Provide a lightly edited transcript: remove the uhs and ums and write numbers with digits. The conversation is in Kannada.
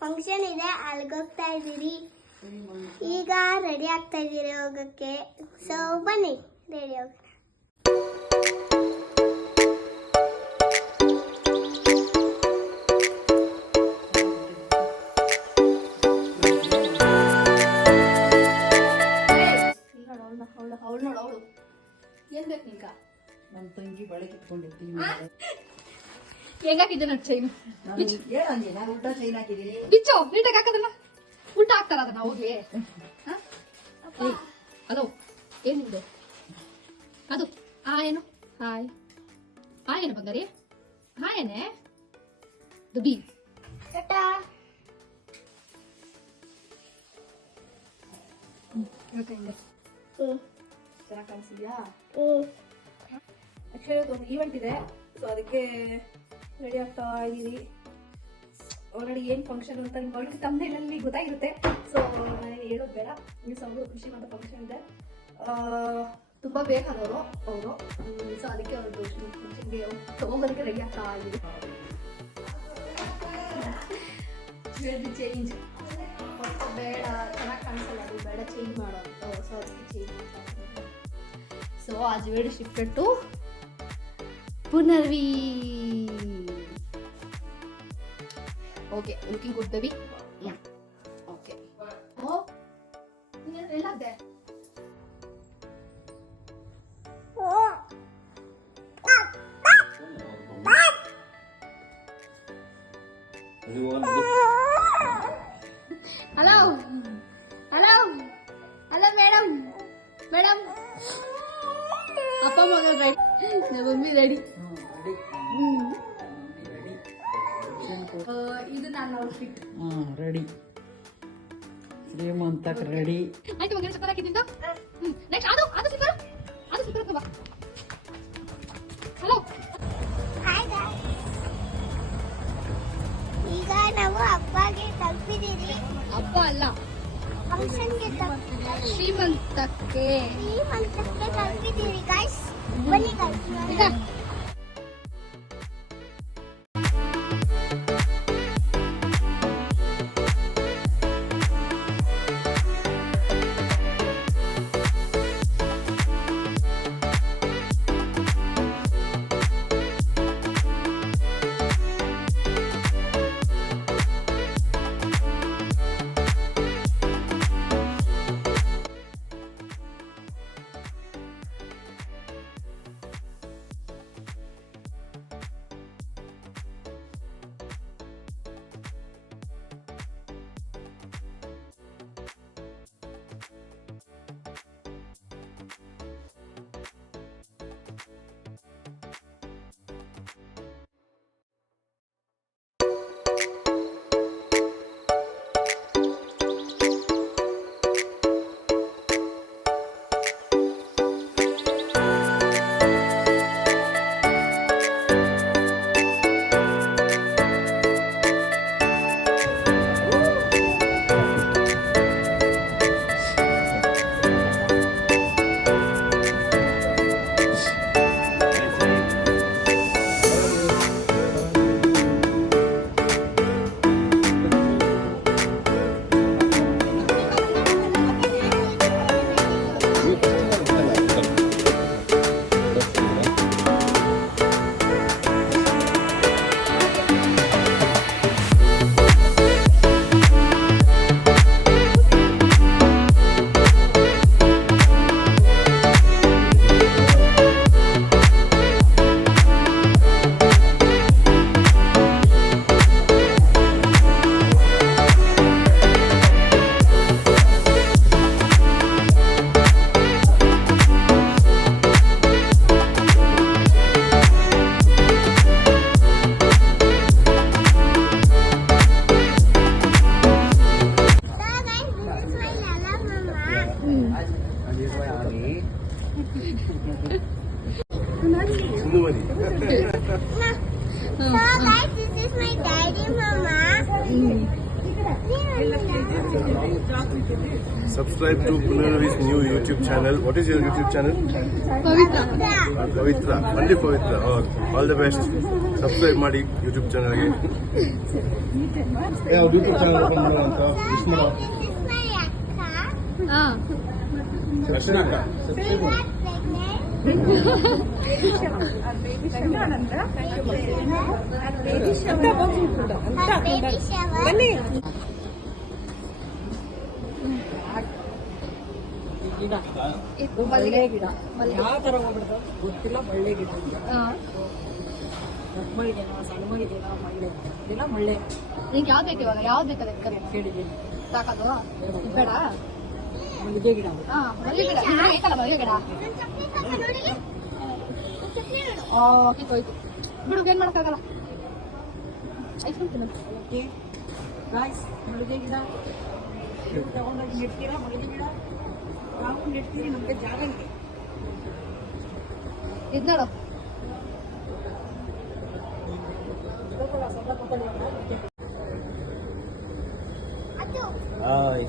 ಫಂಕ್ಷನ್ ಇದೆ, ಅಲ್ಲಿಗೆ ಹೋಗ್ತಾ ಇದ್ದೀರಿ. ಈಗ ರೆಡಿ ಆಗ್ತಾ ಇದ್ದೀರಿ ಹೋಗಕ್ಕೆ. ಸೊ ಬನ್ನಿ ರೆಡಿ ಹೋಗೋಣ. ಅವಳು ಏನ್ ಬೇಕು ನಿಂಗ? ನನ್ನ ತಂಗಿ ಬಳೆ ಕಿತ್ಕೊಂಡಿರ್ತೀನಿ. ಹೆಂಗಾಕಿದ್ದೆ ನನ್ನ ಚೈನ್? ನಾನು ಉಲ್ಟಾ ಚೈನ್ ಹಾಕಿದ್ದೀನಿ. ಬಿಚ್ಚು, ನೀಟಾಗಿ ಹಾಕದನ್ನ. ಉಲ್ಟಾ ಹಾಕ್ತಾರ ಅದನ್ನ ಹೋಗಿ. ಹಲೋ, ಏನ್ ನಿಮ್ದು? ಅದು ಏನು? ಹಾಯ್ ಹಾಯ್ ಏನು ಬಂಗಾರಿ? ಹಾಯ್ ಏನೇ ದುಬಿ? ಟಾಟಾ. ಚೆನ್ನಾಗಿ ಕಾಣಿಸಿದ್ಯಾ? ಆಕ್ಚುಲಿ ಒಂದು ಈವೆಂಟ್ ಇದೆ, ಸೊ ಅದಕ್ಕೆ ರೆಡಿ ಆಗ್ತಾ ಇದೀವಿ. ಆಲ್ರೆಡಿ ಏನ್ ಫಂಕ್ಷನ್ ಅಂತ ನಿಮ್ಗೆ ಆಲ್ರೆಡಿ ತಮ್ಮನೇಲಿ ಗೊತ್ತಾಗಿರುತ್ತೆ. ಸೊ ನಾನು ಹೇಳೋದು ಬೇಡ. ನೀವು ಸಾವಿರ ಖುಷಿ ಮಾಡೋ ಫಂಕ್ಷನ್ ಇದೆ. ತುಂಬಾ ಬೇಕಾದವರು ಅವರು. ಸೊ ಅದಕ್ಕೆ ಅವ್ರದ್ದು ಫಂಕ್ಷನ್ಗೆ ತಗೊಂಬೋದಕ್ಕೆ ರೆಡಿ ಆಗ್ತಾ ಇದೀವಿ. ಚೇಂಜ್ ಬೇಡ, ಚೆನ್ನಾಗಿ ಕಾಣಿಸಲ್ಲ, ಅದು ಬೇಡ, ಚೇಂಜ್ ಮಾಡೋ. ಸೊ ಅದಕ್ಕೆ ಚೇಂಜ್ ಮಾಡ್ತಾ ಇದ್ದೀನಿ. ಸೊ ಆ ಜ್ಯುವೆಲರಿ ಶಿಫ್ಟೆಡ್ ಟು ಪುನರ್ವಿ. Okay, looking good baby. Okay. ಓ, ನೀನು ಎಲ್ಲಾದೆ? Hello hello hello madam, madam ಅಪ್ಪ ಮಗ ರೆಡಿ, ಮಮ್ಮಿ ರೆಡಿ. ಇದು ನನ್ನ ಔಟ್ಫಿಟ್. Ready, ಶ್ರೀಮಂತಕ್ಕೆ ready. ಆಯ್ತು ಮಗನ ಸಕ್ಕರ್ ಹಾಕಿದ್ದಿಂದ. ನೆಕ್ಸ್ಟ್ ಅದು ಸಿಕ್ಕರು ಬಾ. Hello, hi guys. ಈಗ ನಾವು ಹಬ್ಬಗೆ ತಲುಪಿದ್ದೀರಿ. ಹಬ್ಬ ಅಲ್ಲ, ಫಂಕ್ಷನ್ಗೆ ತಲುಪಿದ್ದೀರಿ. ಶ್ರೀಮಂತಕ್ಕೆ ತಲುಪಿದ್ದೀರಿ ಗಾಯ್ಸ್. ಬನ್ನಿ ಗಾಯ್ಸ್. ಈಗ Subscribe to Punarvi's new YouTube channel. What is your YouTube channel? Pavitra. Pavitra. Only Pavitra. All the best. Subscribe ಮಾಡಿ ಯೂಟ್ಯೂಬ್ ಚಾನಲ್ಗೆ. ಯೂಟ್ಯೂಬ್ ಚಾನಲ್ ಓಪನ್ ಮಾಡೋ ಅಂತ ವಿಶ್ ಮಾಡೋ. ಹಾ ದರ್ಶನ ಅಕ್ಕ ಬನ್ನಿ ಗಿಡ ಇದು ಒಳ್ಳೆ ಗಿಡ ಯಾವ ತರ ಹೋಗ್ಬಿಡ್ತು ಗೊತ್ತಿಲ್ಲ. ಒಳ್ಳೆ ಗಿಡ ದೊಡ್ಡ ಮಳಿಗೆನೋ ಸಣ್ಣ ಮಳಿಗೆನೋ ಮಳ್ಳೆ ಇದೆಲ್ಲ ಮಳ್ಳೆ ನಿಂಗೆ ಯಾವ್ದು ಬೇಕು ಇವಾಗ ಯಾವ್ದು ಬೇಕಾದ್ರೆ ಕರಿ ಕೇಳಿದ್ದೀನಿ. ಸಾಕದು ಬೇಡ ಮಲ್ಲಿಗೆ ಗಿಡ ಹಾ ಮಲ್ಲಿಗೆ ಗಿಡ ಇದು ಬೇಕಲ್ಲ ಮಲ್ಲಿಗೆ ಗಿಡ ಕಿತ್ತೋಯ್ತು ಬಿಡು ಏನ್ ಮಾಡಕ್ಕಾಗಲ್ಲ ಐಸ್ ಕ್ರೀಮ್ ತಿನ್ನು ಓಕೆ ಗಾಯ್ಸ್, ಮಲ್ಲಿಗೆ ಗಿಡ ತಗೊಂಡೋಗಿ ನೆಡ್ತೀರಾ? ಮಲ್ಲಿಗೆ ಗಿಡ ನಾವು ನೆಡ್ತೀರಿ, ನಮಗೆ ಜಾಗ ಇದೆ. ಇದ್ ನೋಡು ಅದು ಹಾಯ್